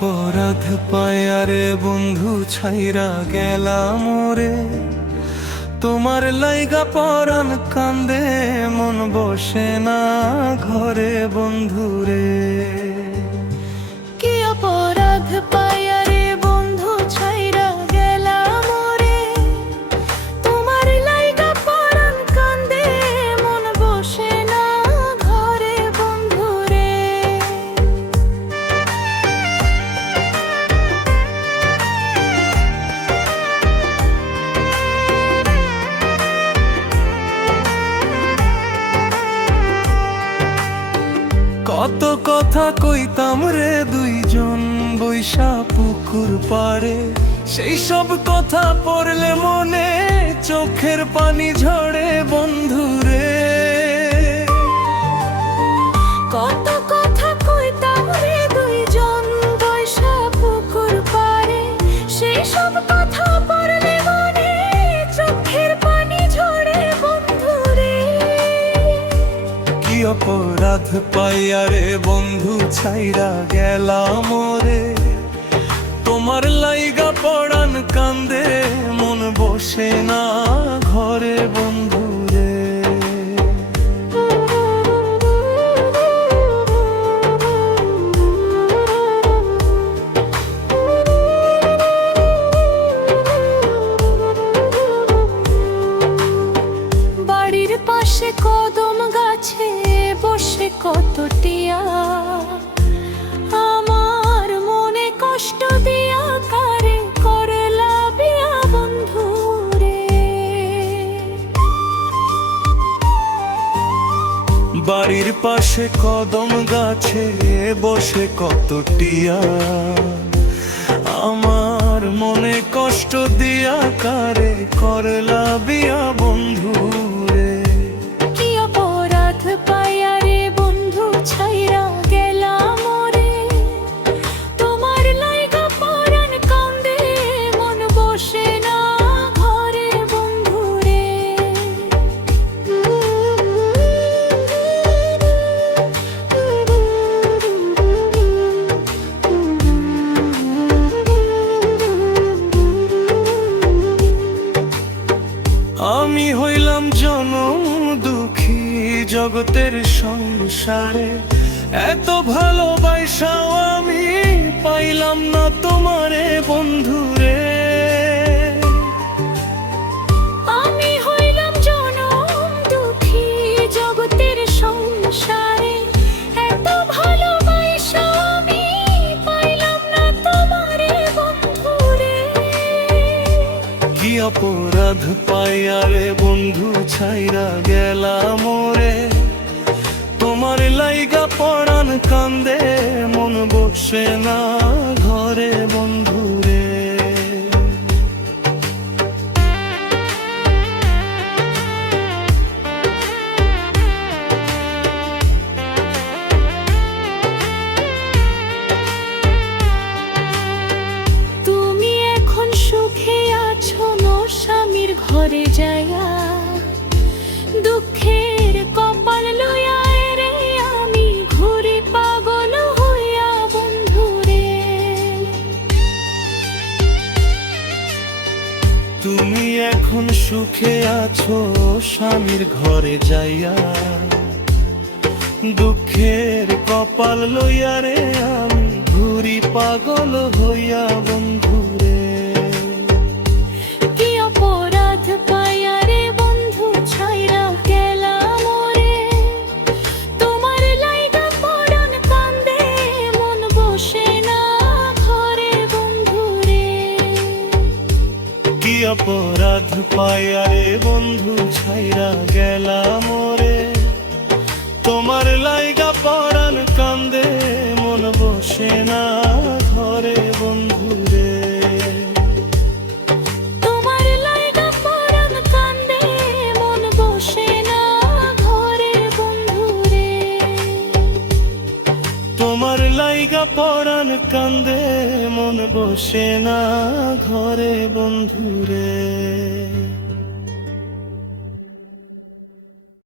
অপরাধ পায়ারে বন্ধু ছাইরা গেলাম রে, তোমার লাইগা পরাণ কান্দে মন বসে না ঘরে বন্ধুরে। কি অপরাধ পায়ারে বন্ধু ছাইরা গেলাম রে, তোমার লাইগা পরাণ কান্দে মন বসে না ঘরে বন্ধুরে। কত কথা কইতাম রে দুইজন বৈশা পুকুর পারে, সেই সব কথা পড়লে মনে চোখের পানি ঝরে বন্ধুরে। কত কথা কইতাম রে দুইজন বৈশা পুকুর পারে, সেই সব কথা পড়লে মনে চোখের পানি ঝরে বন্ধুরে। কি অপরাধ পাইয়ারে বন্ধু ছাইরা গেলাম রে, তোমার লাইগা পড়ান কান্দে মন বসে না ঘরে বন্ধুরে। বাড়ির পাশে কদম গাছে বসে কত টিয়া, আমার মনে কষ্ট দিয়া কারে করলা বিয়া বন্ধুরে। বাড়ির পাশে কদম গাছে বসে কত টিয়া, আমার মনে কষ্ট দিয়া কারে করলা বিয়া বন্ধুরে। কি অপরাধ পাইয়ারে বন্ধু ছাইরা গেলাম রে, তোমার লাইগা পরাণ কান্দে মন বসে না ঘরে বন্ধুরে। আমি হইলাম জনম দুঃখী জগতের সংসারে, এত ভালোবাসাও আমি পাইলাম না তোমারে বন্ধুরে। আমি হইলাম জনম দুঃখী জগতের সংসারে, এত ভালোবাসা আমি পাইলাম না তোমারে বন্ধুরে। কি অপরাধ পাইয়ারে বন্ধু ছাইরা গেলাম রে, তোমার লাইগা পড়ান কান্দে মন বসে না ঘরে বন্ধুরে। তুমি এখন সুখে আছো না স্বামীর ঘরে যাইয়া, দুঃখের কপাল লইয়া রে আমি ঘুরি পাগল হইয়া বন্ধুরে। তুমি এখন সুখে আছো স্বামীর ঘরে যাইয়া, দুঃখের কপাল লইয়া রে আমি ঘুরি পাগল হইয়া বন্ধুরে। কি অপরাধ পাইয়ারে বন্ধু ছাইরা গেলাম রে, তোমার লাইগা পরাণ কান্দে মন বসে না ঘরে বন্ধুরে। কি অপরাধ পাইয়ারে বন্ধু ছাইরা গেলাম রে, তোমার লাইগা পরাণ কান্দে মন বসে না ঘরে বন্ধুরে। তোমার লাইগা পরাণ কান্দে মন বসে না ঘরে বন্ধুরে। তোমার লাইগা পরাণ কান্দে মন বসে না ঘরে বন্ধুরে।